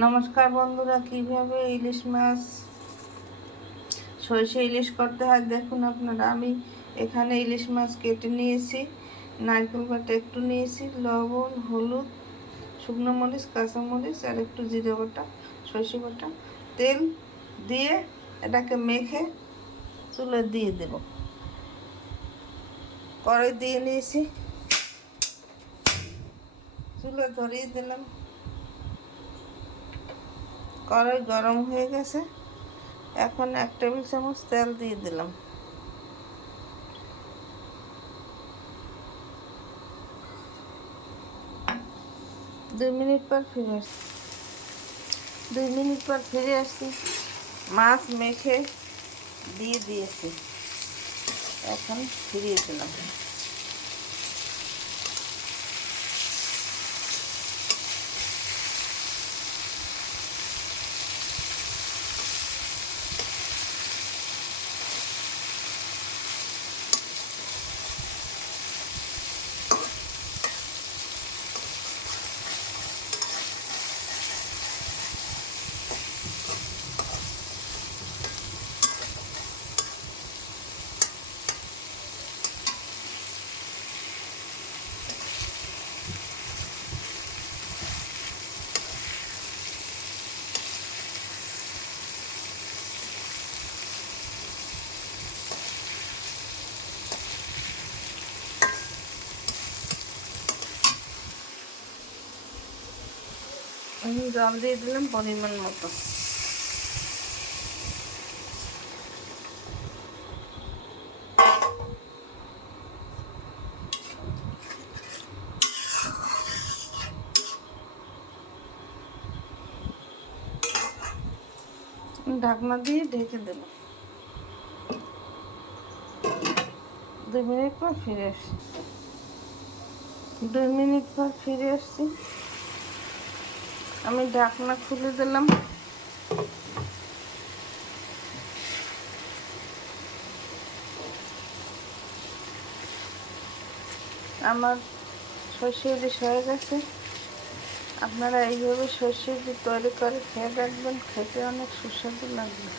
নমস্কার বন্ধুরা, কিভাবে ইলিশ মাছ সরষে ইলিশ করতে হয় দেখুন আপনারা। আমি এখানে ইলিশ মাছ কেটে নিয়েছি, নারকেল বাটা একটু নিয়েছি, লবণ, হলুদ, শুকনো মরিচ, কাঁচামরিচ আর একটু জিরে বাটা, সরষে বাটা, তেল দিয়ে এটাকে মেখে চুলে দিয়ে দেব। কড়াই দিয়ে নিয়েছি, চুলে ধরিয়ে দিলাম। কড়াই গরম হয়ে গেছে, এখন 1 টেবিল চামচ তেল দিয়ে দিলাম। দুই মিনিট পর ফিরে আসছি। মাছ মেখে দিয়ে দিয়েছি, এখন ফিরিয়ে দিলাম। আমি জল দিয়ে দিলাম পরিমাণ মতো। ঢাকনা দিয়ে ঢেকে দেব। 2 মিনিট পর ফিরে আসছি। 2 মিনিট পর ফিরে আসছি, আমি ঢাকনা খুলে দিলাম। আমার সরষে ইলিশ হয়ে গেছে। আপনারা এইভাবে সরষে ইলিশ তৈরি করে খেয়ে দেখবেন, খেতে অনেক সুস্বাদু লাগবে।